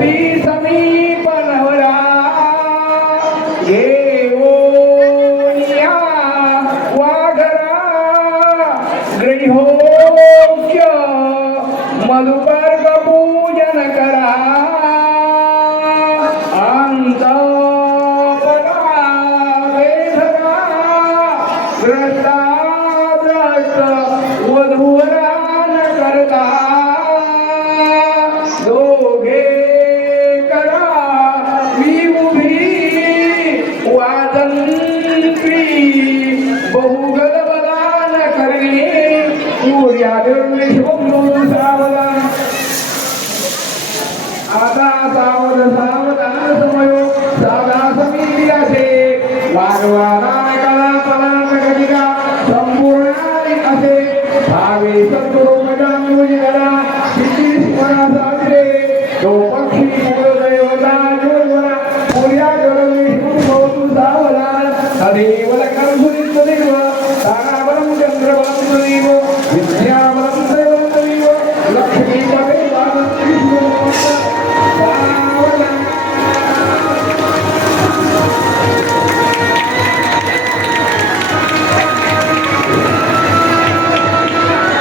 भी समीप नवरा ये ओनिया वाघरा गृहोक्य मधुवर्ग पूजन करा। अंत वेधरा ग्रता యాదరుణ్ణి శుభం సావద ఆదా సావద సావద సమయో సాదా సమీయసే వాగ్వాదాన కళా పదాన గతిగా సంపూర్ణాని అసే భావే సద్గురు